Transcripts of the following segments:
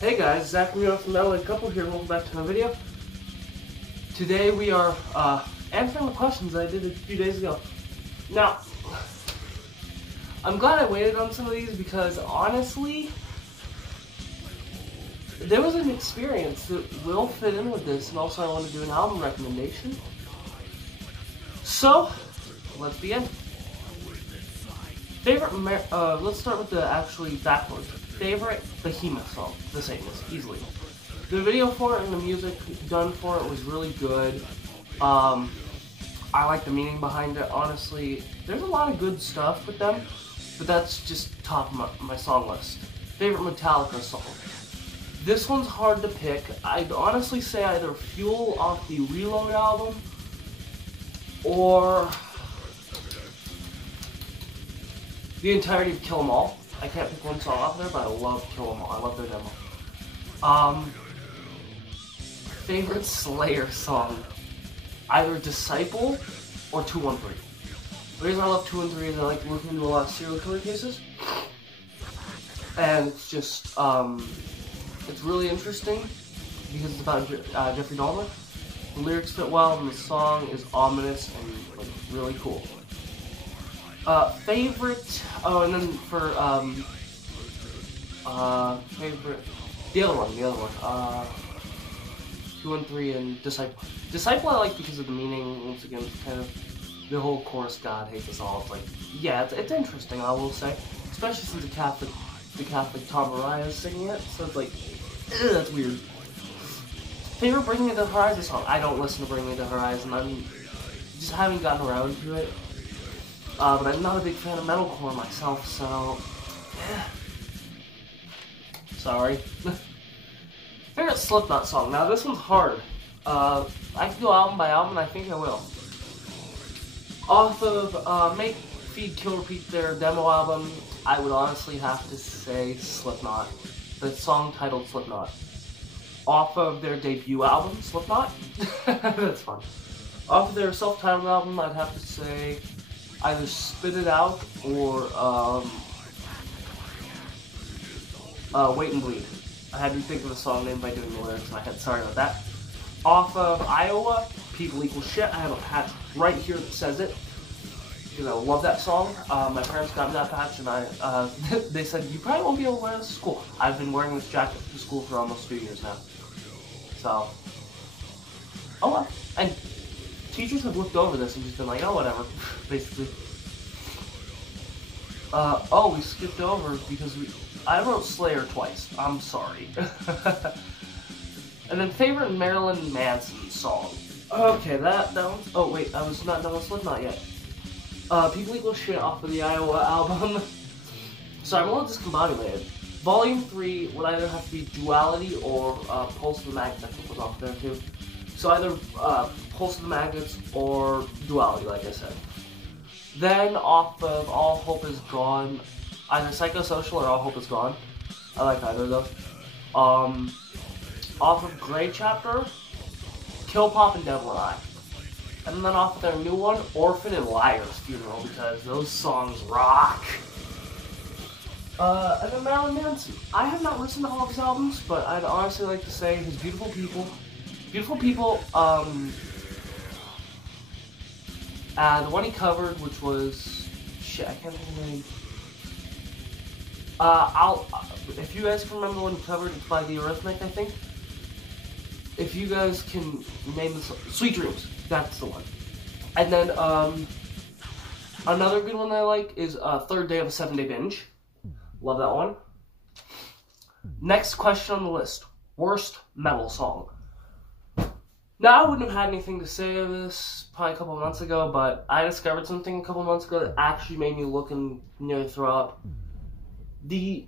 Hey guys, Zach from Metalhead Q A here. Welcome back to my video. Today we are answering the questions I did a few days ago. Now, I'm glad I waited on some of these because honestly, there was an experience that will fit in with this, and also I want to do an album recommendation. So, let's begin. Favorite, let's start with the actually backwards. Favorite Behemoth song, The Satanist, easily. The video for it and the music done for it was really good. I like the meaning behind it, honestly. There's a lot of good stuff with them, but that's just top of my song list. Favorite Metallica song. This one's hard to pick. I'd honestly say either Fuel off the Reload album, or the entirety of Kill 'Em All. I can't pick one song off there, but I love Kill 'Em All. I love their demo. Favorite Slayer song? Either Disciple or 213. The reason I love 213 is I like looking into a lot of serial killer cases. And it's just, it's really interesting because it's about Jeffrey Dahmer. The lyrics fit well and the song is ominous and like, really cool. Favorite, and then for, favorite, the other one, 213 and Disciple. Disciple I like because of the meaning, once again, it's kind of, the whole chorus, God hates us all, it's like, yeah, it's interesting, I will say, especially since the Catholic Tom Araya is singing it, so it's like, that's weird. Favorite Bring Me the Horizon song? I don't listen to Bring Me the Horizon, I mean, just haven't gotten around to it. But I'm not a big fan of metalcore myself, so sorry. Favorite Slipknot song? Now this one's hard. I could go album by album, and I think I will. Off of Make, Feed, Kill, Repeat, their demo album, I would honestly have to say Slipknot. The song titled Slipknot. Off of their debut album, Slipknot. That's fun. Off of their self-titled album, I'd have to say either Spit It Out or Wait and Bleed. I had to think of a song name by doing the lyrics in my head, sorry about that. Off of Iowa, People Equal Shit. I have a patch right here that says it, because I love that song. My parents got me that patch and they said, you probably won't be able to wear this to school. I've been wearing this jacket to school for almost 2 years now. So, oh well. And teachers have looked over this and just been like, oh, whatever, basically. Oh, we skipped over because I wrote Slayer twice. I'm sorry. And then favorite Marilyn Manson song. Okay, that one's, oh wait, I was not done with Slipknot yet. People Equal Shit off of the Iowa album. So I'm a little discombobulated. Volume 3 would either have to be Duality or Pulse of the Magnet, I think was off there too. So either Pulse of the Magnets or Duality, like I said. Then off of All Hope Is Gone, either Psychosocial or All Hope Is Gone. I like either of those. Off of Grey Chapter, Kill Pop and Devil and I. And then off of their new one, Orphan and Liar's Funeral, because those songs rock. And then Marilyn Manson. I have not listened to all of his albums, but I'd honestly like to say his Beautiful People. Beautiful People, the one he covered, which was, shit, I can't think of the name. If you guys can remember when he covered, it's by The Eurythmics, I think. If you guys can name the song, Sweet Dreams, that's the one. And then, another good one that I like is, Third Day of a 7-Day Binge. Love that one. Next question on the list, worst metal song. Now, I wouldn't have had anything to say of this probably a couple of months ago, but I discovered something a couple of months ago that actually made me look and nearly throw up. The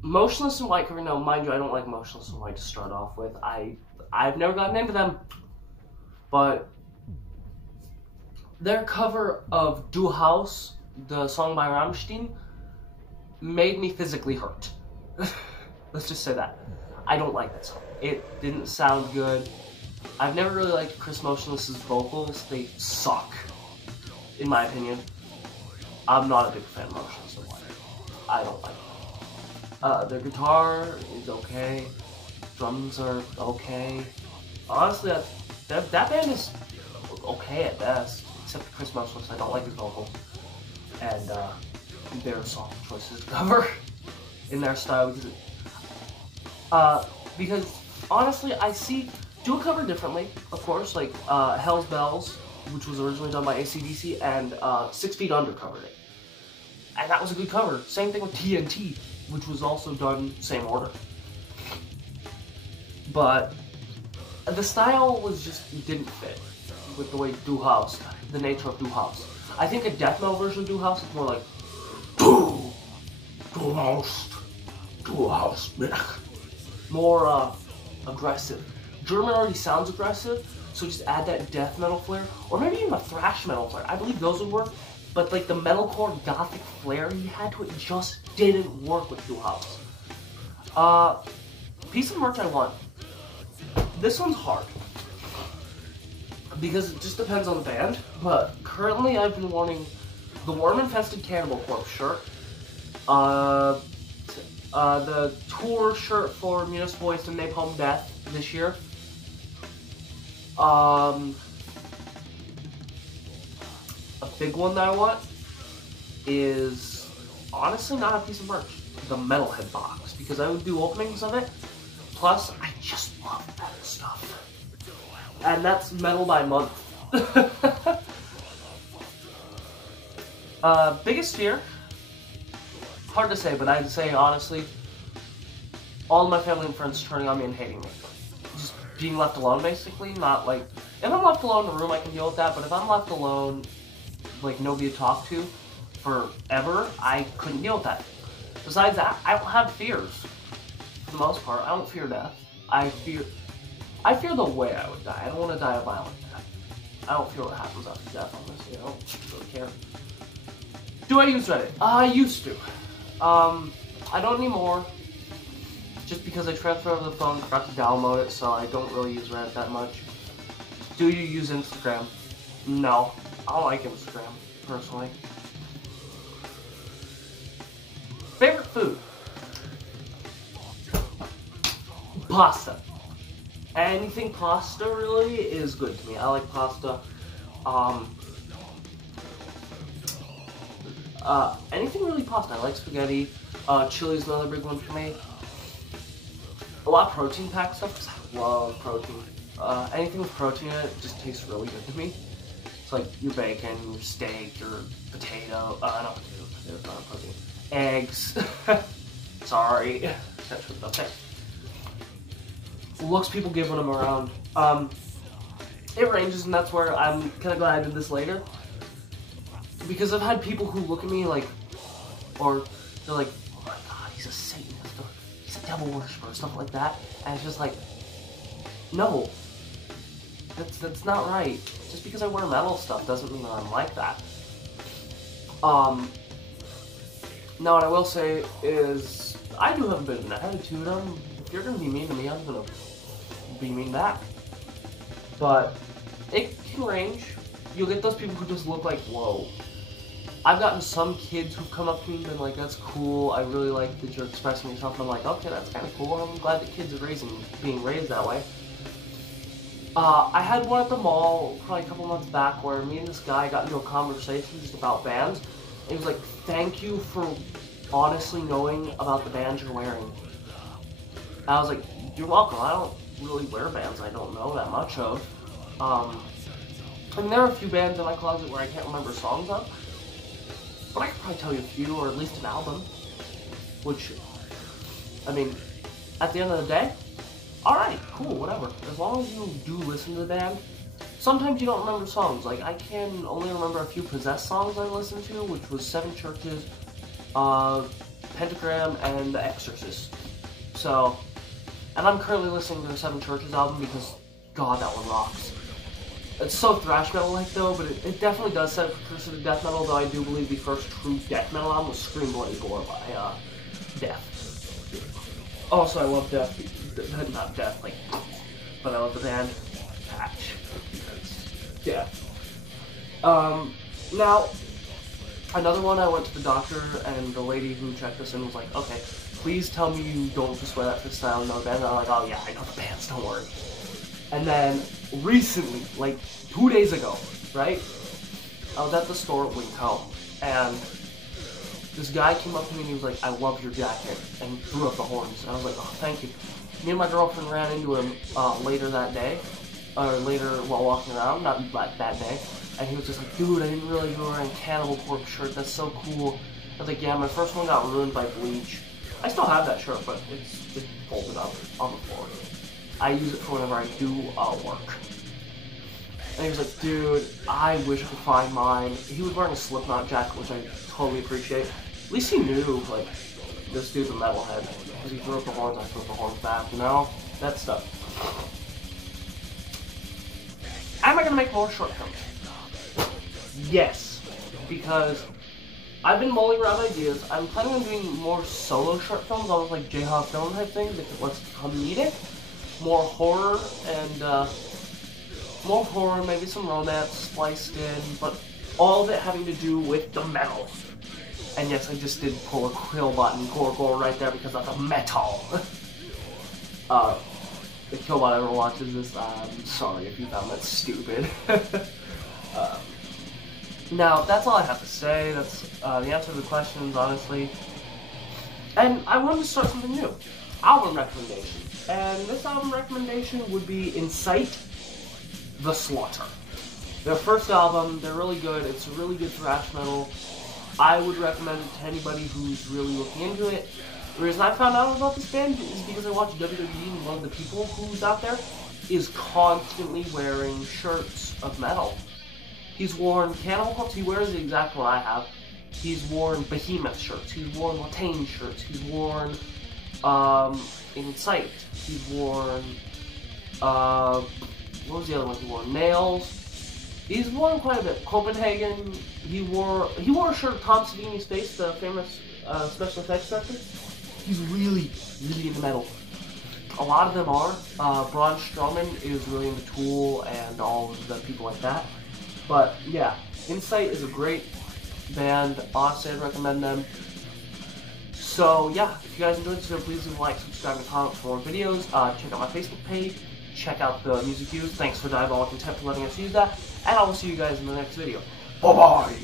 Motionless in White cover, now mind you, I don't like Motionless in White to start off with. I've never gotten into them, but their cover of Du Haus, the song by Rammstein, made me physically hurt. Let's just say that. I don't like that song. It didn't sound good. I've never really liked Chris Motionless's vocals. They suck, in my opinion. I'm not a big fan of Motionless in White. I don't like it. Their guitar is okay. Drums are okay. Honestly, that band is okay at best, except for Chris Musselus. I don't like his vocals. And their song choices to cover in their style because honestly, I do a cover differently, of course, like Hell's Bells, which was originally done by AC/DC, and 6 Feet Under covered it. And that was a good cover. Same thing with TNT, which was also done same order. But the style didn't fit with the way Du House, the nature of Du House. I think a death metal version of Du House is more like Du House, more aggressive. German already sounds aggressive, so just add that death metal flair, or maybe even a thrash metal flair. I believe those would work, but like the metalcore gothic flair he had to it just didn't work with Du House. Piece of merch I want. This one's hard because it just depends on the band, but currently I've been wanting the Worm-Infested Cannibal Corpse shirt, the tour shirt for Municipal Waste and Napalm Death this year, a big one that I want is honestly not a piece of merch, the Metalhead box, because I would do openings of it. Plus, I just love metal stuff. And that's metal by month. Biggest fear? Hard to say, but I'd say honestly, all of my family and friends turning on me and hating me. Just being left alone, basically. Not like, if I'm left alone in the room, I can deal with that, but if I'm left alone, like nobody to talk to forever, I couldn't deal with that. Besides that, I don't have fears. For the most part, I don't fear death. I fear the way I would die. I don't want to die a violent death. I don't fear what happens after death, honestly. I don't really care. Do I use Reddit? I used to. I don't anymore. Just because I transferred over the phone, forgot to download it, so I don't really use Reddit that much. Do you use Instagram? No. I don't like Instagram, personally. Favorite food? Pasta. Anything pasta really is good to me. I like pasta. Anything really pasta. I like spaghetti. Chili's another big one for me. A lot of protein packed stuff because I love protein. Anything with protein in it just tastes really good to me. It's like your bacon, your steak, your potato. Not potatoes, not protein. Eggs. Sorry. Okay. Looks people give when I'm around. It ranges, and that's where I'm kind of glad I did this later. Because I've had people who look at me like, or they're like, oh my god, he's a Satanist, or he's a devil worshiper, or stuff like that. And it's just like, no, that's not right. Just because I wear metal stuff doesn't mean I'm like that. Now what I will say is, I do have a bit of an attitude. If you're gonna be mean to me, I'm gonna be mean back. But it can range. You'll get those people who just look like, whoa. I've gotten some kids who've come up to me and been like, that's cool, I really like that you're expressing yourself, and I'm like, okay, that's kind of cool, I'm glad that kids are being raised that way. I had one at the mall probably a couple months back where me and this guy got into a conversation just about bands, and he was like, thank you for honestly knowing about the bands you're wearing. And I was like, you're welcome, I don't really wear bands I don't know that much of. I mean, there are a few bands in my closet where I can't remember songs of, but I could probably tell you a few, or at least an album. Which, I mean, at the end of the day, alright, cool, whatever. As long as you do listen to the band, sometimes you don't remember songs. Like, I can only remember a few Possessed songs I listened to, which was Seven Churches, Pentagram, and The Exorcist. So, and I'm currently listening to the Seven Churches album because, god, that one rocks. It's so thrash metal-like though, but it definitely does set a precursor to death metal, though I do believe the first true death metal album was Scream Bloody Gore by Death. Also, I love Death, not Death, like, but I love the band Patch, because Death. Now, another one, I went to the doctor, and the lady who checked us in was like, okay, please tell me you don't just wear that for style, no band. And I'm like, oh yeah, I know the bands, don't worry. And then recently, like 2 days ago, right? I was at the store at Winco, and this guy came up to me and he was like, I love your jacket, and threw up the horns. And I was like, oh, thank you. Me and my girlfriend ran into him later that day, or later while walking around, not that day, and he was just like, dude, I didn't realize you were wearing a Cannibal Corpse shirt, that's so cool. I was like, yeah, my first one got ruined by bleach. I still have that shirt, but it's just folded up on the floor. I use it for whenever I do work. And he was like, dude, I wish I could find mine. He was wearing a Slipknot jacket, which I totally appreciate. At least he knew, like, this dude's a metalhead. Because he threw up the horns, I threw up the horns back, you know? That stuff. Am I gonna make more short films? Yes. Because I've been mulling around ideas. I'm planning on doing more solo short films, almost like J-Hawk film type thing, because less comedic. More horror and, more horror, maybe some romance spliced in, but all of it having to do with the metal. And yes, I just did pull a Killbot and Gorgor right there because of the metal. If Killbot ever watches this, I'm sorry if you found that stupid. Now, that's all I have to say. That's the answer to the questions, honestly. And I wanted to start something new. Album recommendations. And this album recommendation would be Incite, The Slaughter. Their first album, they're really good. It's really good thrash metal. I would recommend it to anybody who's really looking into it. The reason I found out about this band is because I watch WWE, and one of the people who's out there is constantly wearing shirts of metal. He's worn Cannibal Corpse, he wears the exact one I have. He's worn Behemoth shirts, he's worn Latane shirts, he's worn Incite, he's worn what was the other one he wore? Nails. He's worn quite a bit. Copenhagen, he wore a shirt of Tom Savini's face, the famous special effects director. He's really into metal. A lot of them are. Braun Strowman is really into Tool and all of the people like that. But yeah, Incite is a great band. Honestly, I'd recommend them. So yeah, if you guys enjoyed this video, please leave a like, subscribe, and comment for more videos. Check out my Facebook page. Check out the music used. Thanks for Diabolic and Temp for letting us use that. And I will see you guys in the next video. Bye-bye!